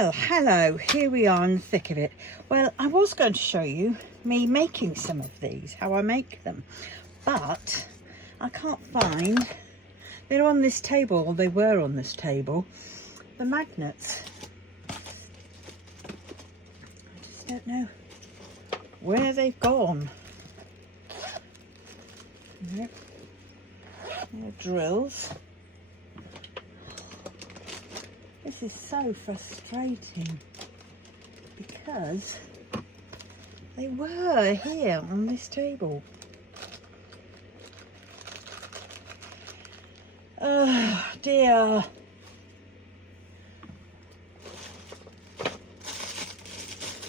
Well, hello, here we are in the thick of it. Well, I was going to show you me making some of these, how I make them, but I can't find, they're on this table, or they were on this table, the magnets. I just don't know where they've gone. Nope. They're drills. This is so frustrating because they were here on this table. Oh dear.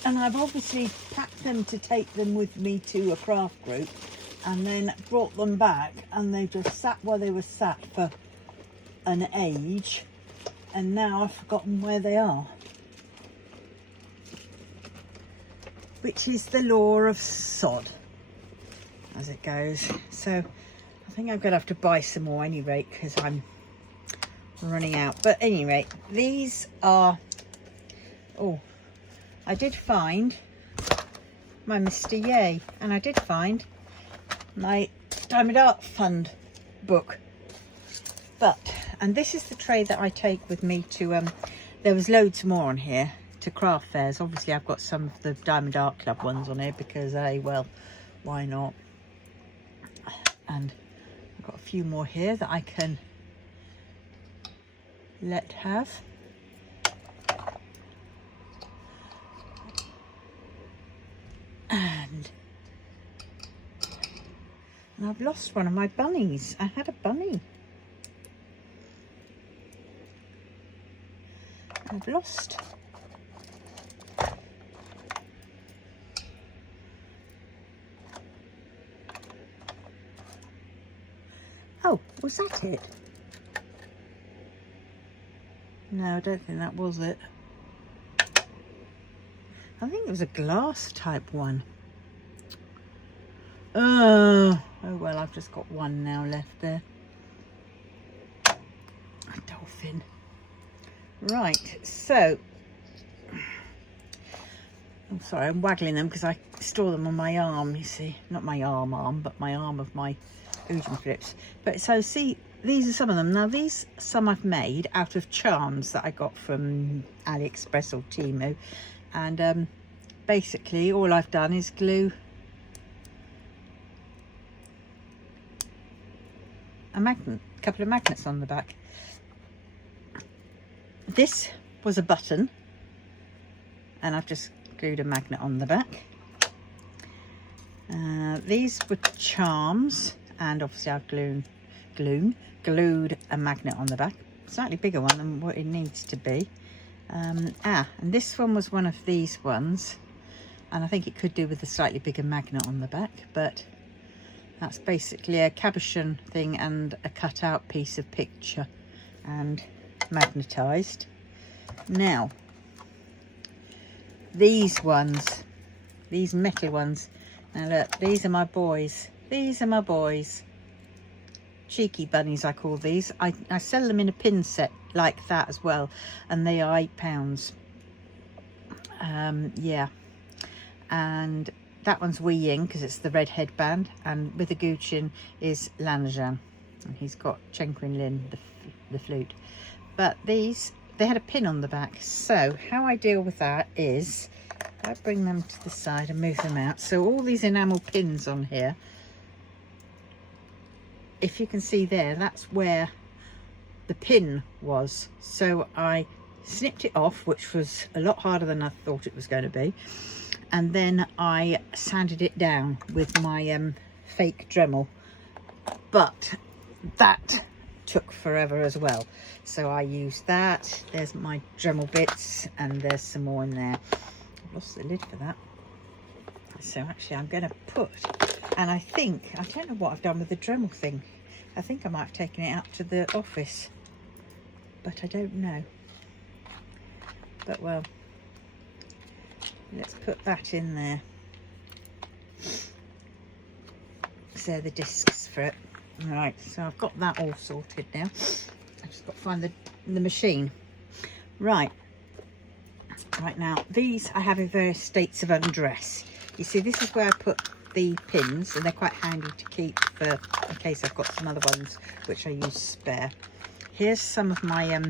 And I've obviously packed them to take them with me to a craft group and then brought them back, and they just sat where they were sat for an age. And now I've forgotten where they are, which is the law of sod, as it goes. So I think I'm going to have to buy some more any rate, because I'm running out. But any rate, these are, oh, I did find my Mr. Yay, and I did find my Diamond Art Fund book. And this is the tray that I take with me to, there was loads more on here, to craft fairs. Obviously I've got some of the Diamond Art Club ones on here because, well, why not? And I've got a few more here that I can let have. And I've lost one of my bunnies. I had a bunny. I've lost. Oh, was that it? No, I don't think that was it. I think it was a glass type one. Oh well, I've just got one now left there. A dolphin. Right, so, I'm sorry, I'm waggling them because I store them on my arm, you see. Not my arm, but my arm of my Oodin flips. But so, see, these are some of them. Now, some I've made out of charms that I got from AliExpress or Temu. And basically, all I've done is glue a couple of magnets on the back. This was a button, and I've just glued a magnet on the back. These were charms, and obviously I've glued a magnet on the back. Slightly bigger one than what it needs to be. And this one was one of these ones, and I think it could do with a slightly bigger magnet on the back, but that's basically a cabochon thing and a cut out piece of picture and magnetized. Now these metal ones, now look, these are my boys, cheeky bunnies I call these. I sell them in a pin set like that as well, and they are £8. Yeah, and that one's Wee Ying because it's the red headband, and with the Guchin is Lanajan, and he's got Chenquin Lin, the flute. But these, they had a pin on the back. So how I deal with that is I bring them to the side and move them out. So all these enamel pins on here, if you can see there, that's where the pin was. So I snipped it off, which was a lot harder than I thought it was going to be. And then I sanded it down with my fake Dremel. But that took forever as well, so I used that. There's my Dremel bits, and there's some more in there. I've lost the lid for that, so actually I'm going to put, and I don't know what I've done with the Dremel thing. I think I might have taken it out to the office, but I don't know. But well, let's put that in there. So they're the discs for it. Right, so I've got that all sorted now. I've just got to find the machine. Right, Right, now these I have in various states of undress. You see, this is where I put the pins, and they're quite handy to keep for in case I've got some other ones which I use spare. Here's some of my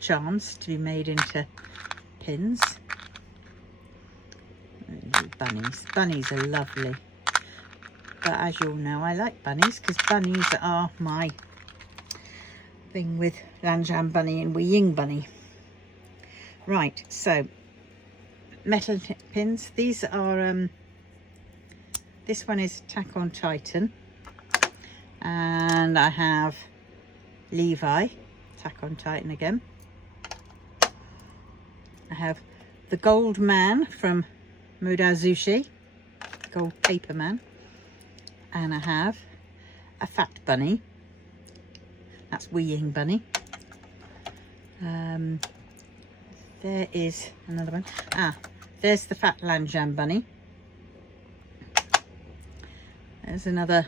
charms to be made into pins. Bunnies. Bunnies are lovely. But as you all know, I like bunnies because bunnies are my thing with Lanjam bunny and Wee Ying bunny. Right, so metal pins. These are this one is Tack on Titan, and I have Levi, Tack on Titan again. I have the Gold Man from Moda Zushi, gold paper man, and I have a Fat Bunny. That's Wee Ying bunny. There is another one. There's the Fat Lanjam bunny. There's another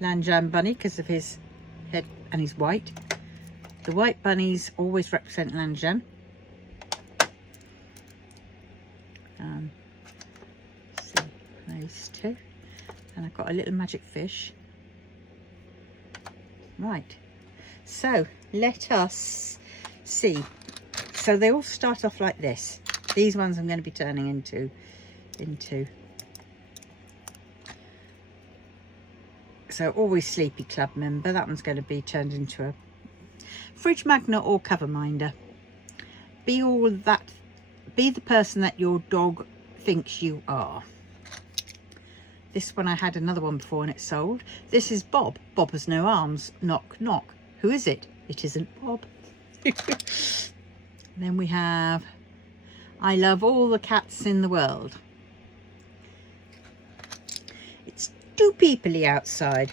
Lanjam bunny because of his head, and he's white. The white bunnies always represent Lanjam. So those two, and I've got a little magic fish. Right, so let us see. So they all start off like this. These ones I'm going to be turning into so always Sleepy Club member. That one's going to be turned into a fridge magnet or cover minder. Be all that. Be the person that your dog thinks you are. This one, I had another one before and it sold. This is Bob. Bob has no arms. Knock, knock. Who is it? It isn't Bob. Then we have I love all the cats in the world. It's too peoply outside.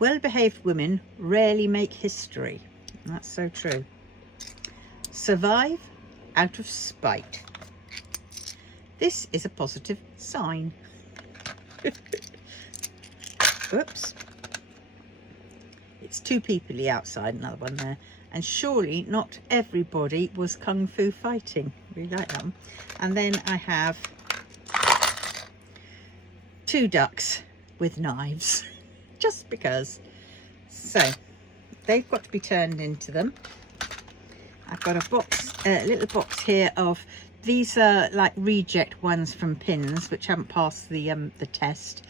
Well-behaved women rarely make history. That's so true. Survive out of spite. This is a positive sign. Oops. It's too peoply outside, another one there. And surely not everybody was kung fu fighting. Really like that one. And then I have two ducks with knives, just because. So they've got to be turned into them. I've got a box, a little box here of, these are like reject ones from pins which haven't passed the test.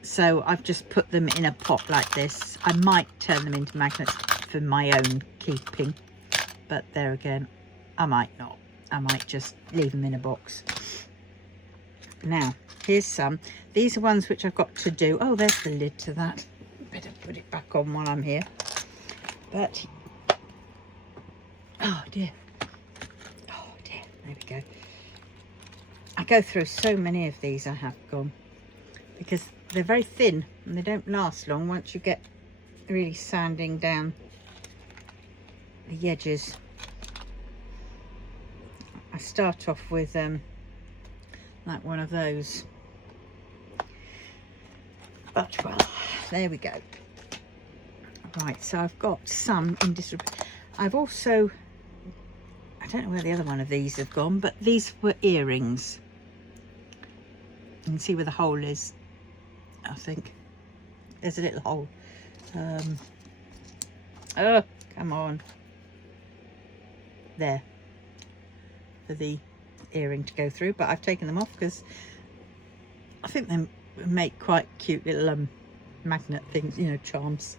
So I've just put them in a pot like this. I might turn them into magnets for my own keeping, but there again, I might not. I might just leave them in a box. Now, here's some. These are ones which I've got to do. Oh, there's the lid to that. Better put it back on while I'm here. But, oh dear. Oh dear, there we go. I go through so many of these I have gone, because they're very thin and they don't last long once you get really sanding down the edges. I start off with like one of those, but well, there we go. Right, so I've got some in disrepair. I've also, I don't know where the other one of these have gone, but these were earrings. You can see where the hole is. I think there's a little hole. Oh, come on. There, for the earring to go through, but I've taken them off because I think they make quite cute little magnet things, you know, charms.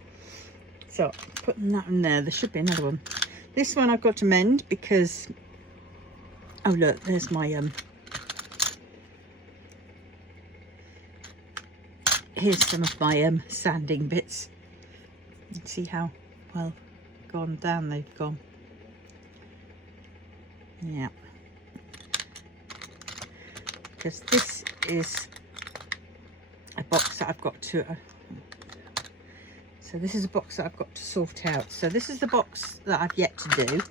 So putting that in there. There should be another one. This one I've got to mend because, oh look, there's my here's some of my sanding bits. You can see how well gone down they've gone. Yeah, because this is a box that I've got to so this is a box that I've got to sort out. So this is the box that I've yet to do.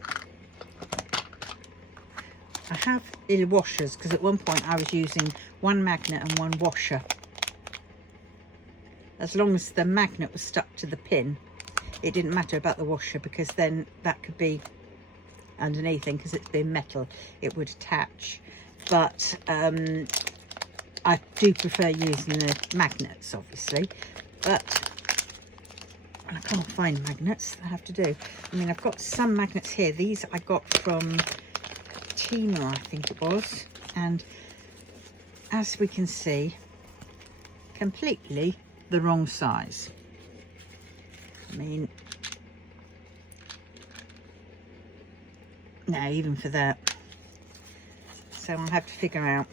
I have little washers because at one point I was using one magnet and one washer. As long as the magnet was stuck to the pin, it didn't matter about the washer, because then that could be underneath, and because it's been metal it would attach. But I do prefer using the magnets, obviously, but I can't find magnets. I have to do, I mean, I've got some magnets here. These I got from Tina, I think it was, and as we can see, completely the wrong size. I mean, no, even for that. So I'll have to figure out.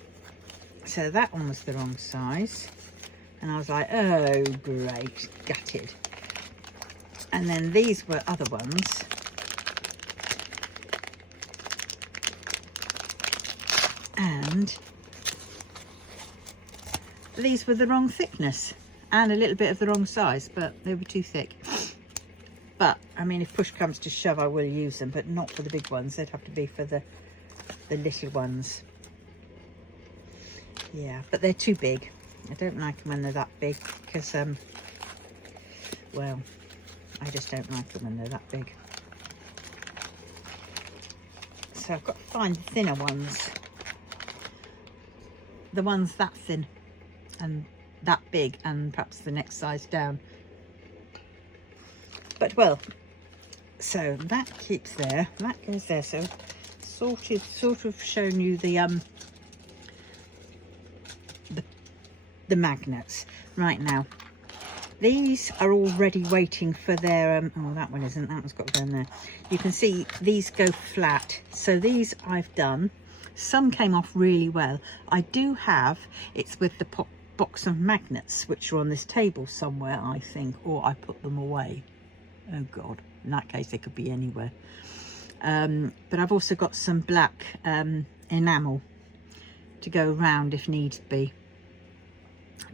So that one was the wrong size, and I was like, oh great, gutted. And then these were other ones, and these were the wrong thickness and a little bit of the wrong size, but they were too thick. But I mean, if push comes to shove, I will use them, but not for the big ones. They'd have to be for the little ones. Yeah, but they're too big. I don't like them when they're that big, because well, I just don't like them when they're that big. So I've got to find the thinner ones, the ones that thin and that big, and perhaps the next size down. But well, so that keeps there, that goes there. So sort of shown you the magnets. Right, now these are already waiting for their oh, that one isn't, that one's got to go in there. You can see these go flat, so these I've done. Some came off really well. I do have, it's with the box of magnets which are on this table somewhere, I think, or I put them away. Oh god, in that case they could be anywhere. But I've also got some black enamel to go around if needs be,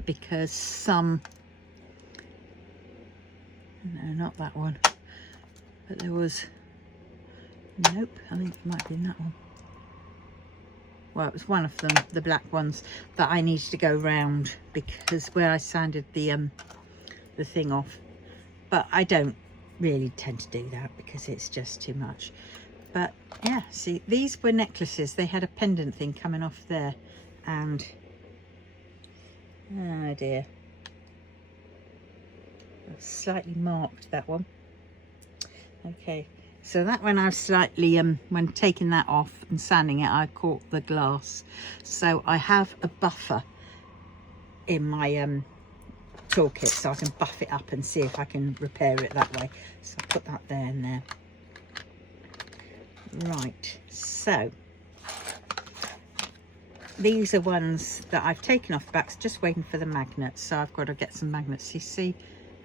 because some, no, not that one, but there was, nope, I think it might be in that one. Well, it was one of them, the black ones, that I needed to go round, because where I sanded the thing off. But I don't really tend to do that because it's just too much. But yeah, see, these were necklaces. They had a pendant thing coming off there, and oh dear, I've slightly marked that one. Okay, so that one I've slightly when taking that off and sanding it, I caught the glass. So I have a buffer in my toolkit, so I can buff it up and see if I can repair it that way. So I put that there and there. Right, so these are ones that I've taken off the backs, just waiting for the magnets. So I've got to get some magnets. You see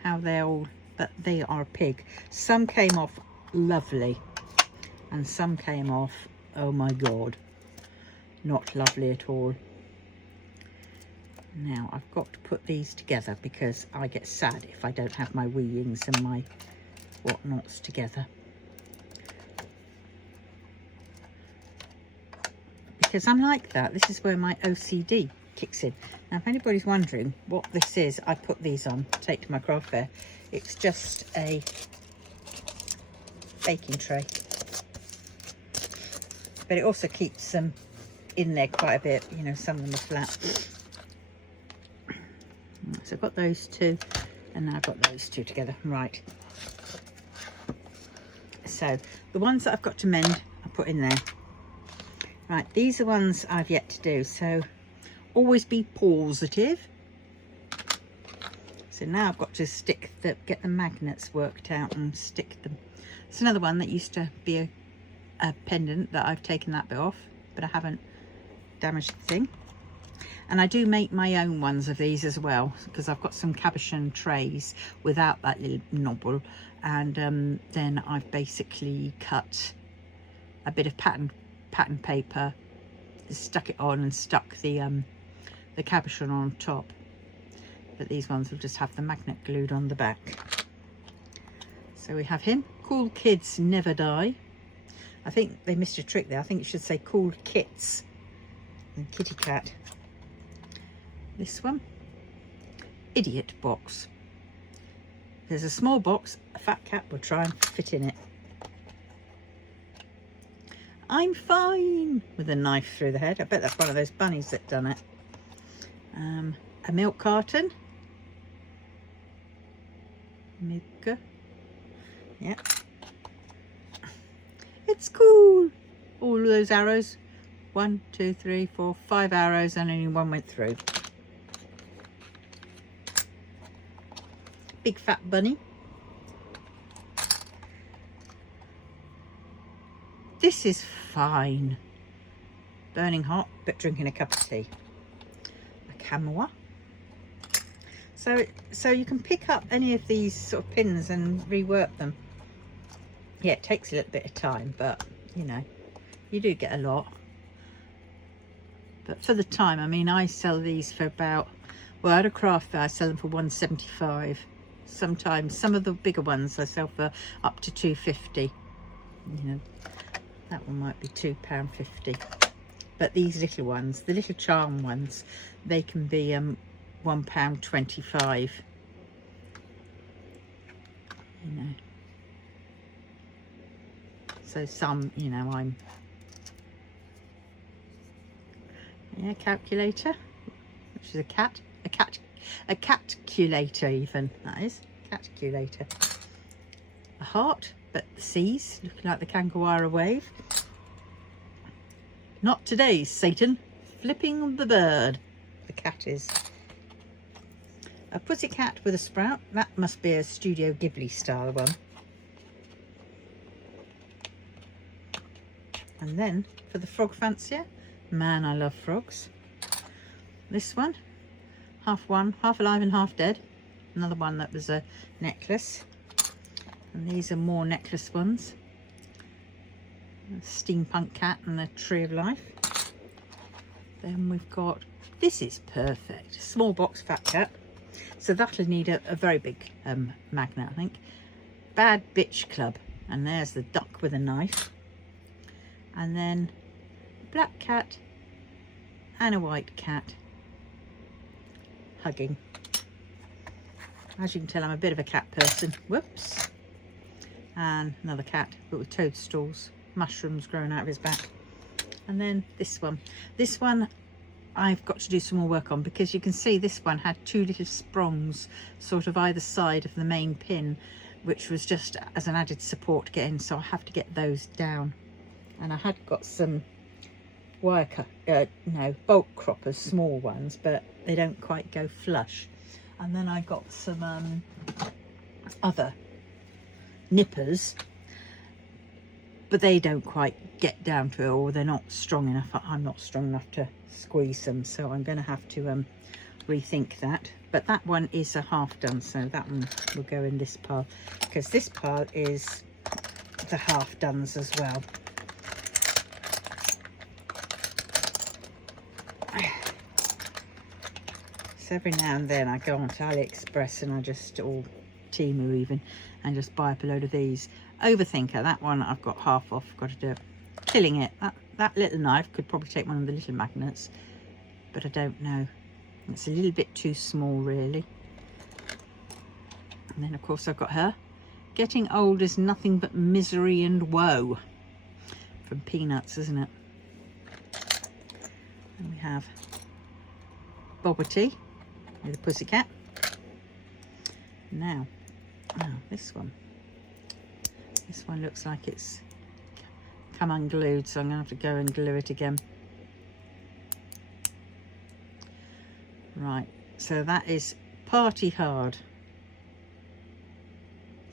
how they're all, but they are a pig. Some came off lovely, and some came off, oh my god, not lovely at all. Now I've got to put these together, because I get sad if I don't have my wee-ings and my whatnots together, because I'm like that. This is where my OCD kicks in. Now if anybody's wondering what this is, I put these on, take to my craft fair. It's just a baking tray, but it also keeps them in there quite a bit, you know, some of them are flat. So I've got those two, and then I've got those two together. Right, so the ones that I've got to mend, I put in there. Right, these are ones I've yet to do, so always be positive. So now I've got to get the magnets worked out and stick them. It's another one that used to be a pendant that I've taken that bit off, but I haven't damaged the thing. And I do make my own ones of these as well, because I've got some cabochon trays without that little knobble, and then I've basically cut a bit of pattern paper, stuck it on, and stuck the cabochon on top. But these ones will just have the magnet glued on the back. So we have him. Cool kids never die. I think they missed a trick there. I think it should say cool kits and kitty cat. This one, idiot box. There's a small box, a fat cat will try and fit in it. I'm fine, with a knife through the head. I bet that's one of those bunnies that done it. A milk carton. Milk. Yeah. It's cool. All of those arrows. 1, 2, 3, 4, 5 arrows, and only one went through. Big fat bunny. This is fine. Burning hot, but drinking a cup of tea. A chamois. So you can pick up any of these sort of pins and rework them. Yeah, it takes a little bit of time, but you know, you do get a lot. But for the time, I mean, I sell these for about, well, at a craft fair I sell them for £1.75. Sometimes some of the bigger ones I sell for up to £2.50. You know, that one might be £2.50. But these little ones, the little charm ones, they can be £1.25. You know. So some, you know, calculator, which is a catculator even, that is, catculator. A heart, but the seas, looking like the Kangaroa wave. Not today, Satan. Flipping the bird. The cat is. A pussycat with a sprout. That must be a Studio Ghibli style one. And then for the frog fancier, man, I love frogs. This one, half alive and half dead. Another one that was a necklace. And these are more necklace ones. A steampunk cat and the tree of life. Then we've got, this is perfect, small box fat cat. So that'll need a very big magnet, I think. Bad Bitch Club. And there's the duck with a knife. And then a black cat and a white cat hugging. As you can tell, I'm a bit of a cat person. Whoops. And another cat, but with toadstools, mushrooms growing out of his back. And then this one. This one I've got to do some more work on, because you can see this one had two little sprongs sort of either side of the main pin, which was just as an added support to get in, so I have to get those down. And I had got some wire cut, bolt croppers, small ones, but they don't quite go flush. And then I got some other nippers, but they don't quite get down to it, or they're not strong enough. I'm not strong enough to squeeze them, so I'm going to have to rethink that. But that one is a half done, so that one will go in this pile, because this pile is the half dones as well. So every now and then I go on to AliExpress and I just, or Temu even, and just buy up a load of these. Overthinker, that one I've got half off, got to do it. Killing it, that little knife could probably take one of the little magnets, but I don't know. It's a little bit too small really. And then of course I've got her. Getting old is nothing but misery and woe. From Peanuts, isn't it? And we have Bobbity with a pussycat. Now, this one looks like it's come unglued, so I'm gonna have to go and glue it again. Right, so that is Party Hard.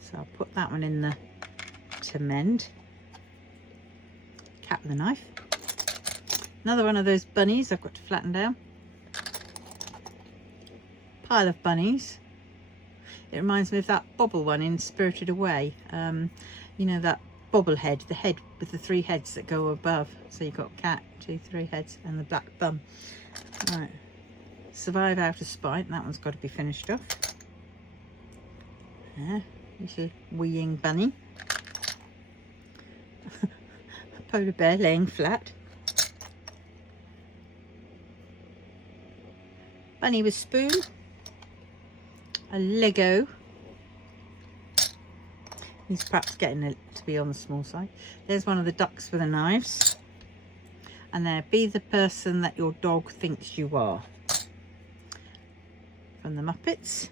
So I'll put that one in the to mend. Cat with a knife. Another one of those bunnies I've got to flatten down. Pile of bunnies. It reminds me of that bobble one in Spirited Away. You know, that bobble head, the head with the 3 heads that go above. So you've got cat, 2, 3 heads, and the black bum. Right. Survive Out of Spite. That one's got to be finished off. Yeah, this is a weeing bunny. A polar bear laying flat. Bunny with spoon. A Lego He's perhaps getting it to be on the small side. There's one of the ducks with the knives. And there, be the person that your dog thinks you are. From the Muppets.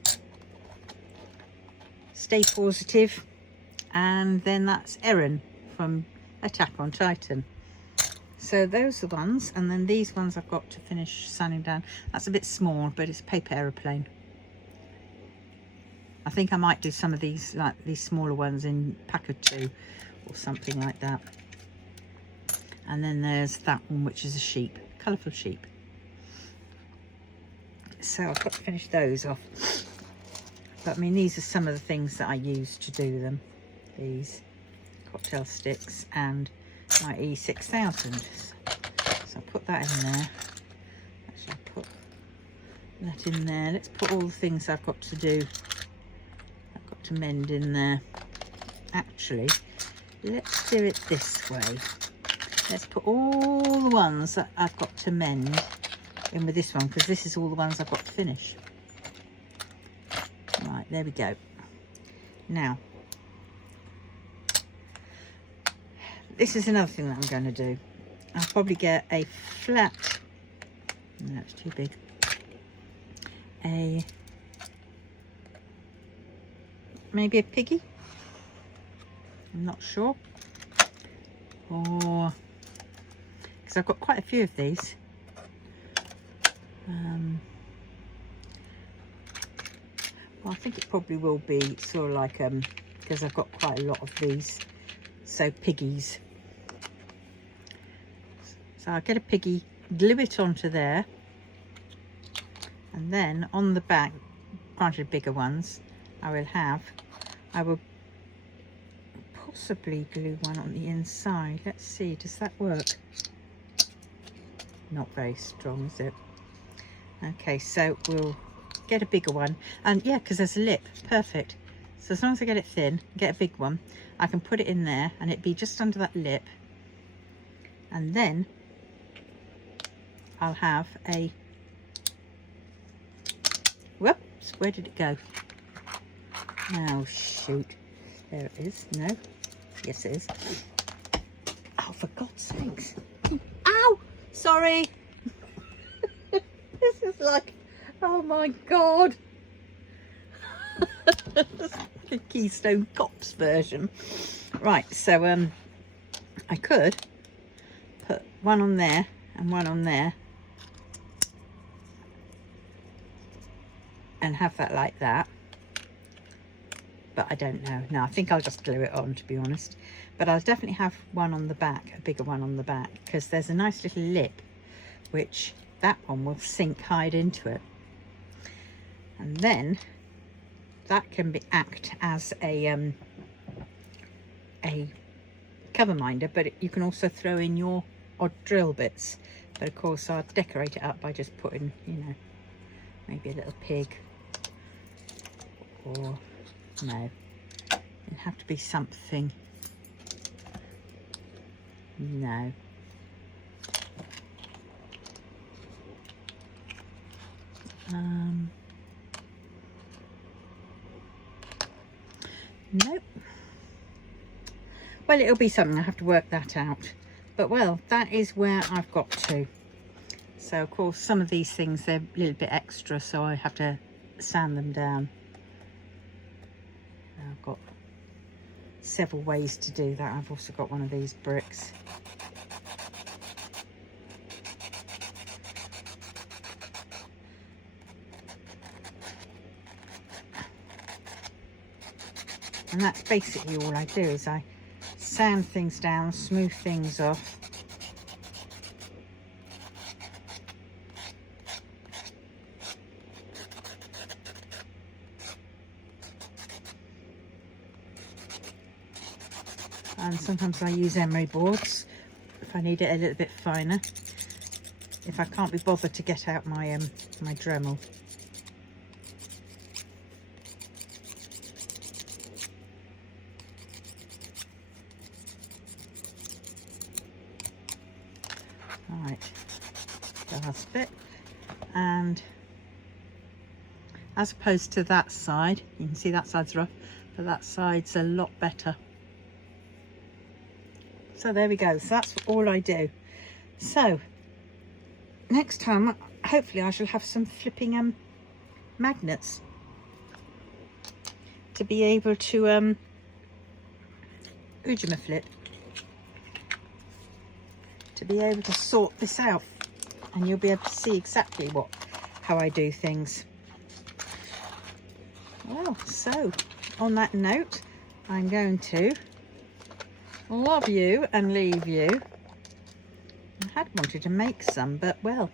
Stay positive. And then that's Erin from Attack on Titan. So those are the ones. And then these ones I've got to finish sanding down. That's a bit small, but it's a paper aeroplane. I think I might do some of these, like these smaller ones in pack of 2 or something like that. And then there's that one, which is a sheep, colourful sheep. So I've got to finish those off. But I mean, these are some of the things that I use to do them. These cocktail sticks and my E6000. So I'll put that in there. Actually, I'll put that in there. Let's put all the things I've got to do. I've got to mend in there. Actually, let's do it this way. Let's put all the ones that I've got to mend in with this one, because this is all the ones I've got to finish. Right, there we go. Now, this is another thing that I'm going to do. I'll probably get a flat, no, it's too big, maybe a piggy, I'm not sure, or, because I've got quite a few of these. Well, I think it probably will be sort of like, because I've got quite a lot of these, so piggies. So I'll get a piggy, glue it onto there, and then on the back, granted bigger ones, I will possibly glue one on the inside. Let's see, does that work? Not very strong, is it? Okay, so we'll get a bigger one, and yeah, because there's a lip, perfect. So as long as I get it thin, get a big one, I can put it in there and it'd be just under that lip, and then I'll have a, whoops, where did it go? Oh shoot, there it is. No, yes it is. Oh, for God's sakes. Ow, sorry. This is like, oh my God. The Keystone Cops version. Right, so I could put one on there and one on there and have that like that, but I don't know. No, I think I'll just glue it on, to be honest. But I'll definitely have one on the back, a bigger one on the back, because there's a nice little lip which that one will hide into it, and then that can act as a cover minder, but you can also throw in your odd drill bits. But of course I'll decorate it up by just putting, you know, maybe a little pig, or no, it'd have to be something, no. Nope. Well, it'll be something, I have to work that out. But well, that is where I've got to. So of course some of these things, they're a little bit extra, so I have to sand them down. I've got several ways to do that. I've also got one of these bricks. And that's basically all I do, is I sand things down, smooth things off. And sometimes I use emery boards if I need it a little bit finer, if I can't be bothered to get out my my Dremel. Right, the last bit, and as opposed to that side, you can see that side's rough, but that side's a lot better. So there we go. So that's all I do. So next time, hopefully I shall have some flipping magnets to be able to flip, to be able to sort this out, and you'll be able to see exactly how I do things. Well, so on that note, I'm going to love you and leave you. I had wanted to make some, but well,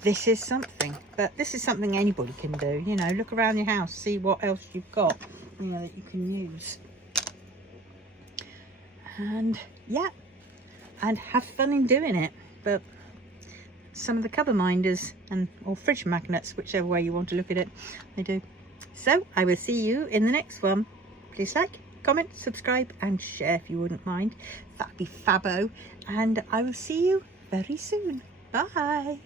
this is something. But this is something anybody can do. You know, look around your house, see what else you've got, you know, that you can use. And yeah, and have fun in doing it. But some of the cover minders or fridge magnets, whichever way you want to look at it, they do. So I will see you in the next one. Please like, comment, subscribe and share if you wouldn't mind. That'd be fabbo. And I will see you very soon. Bye.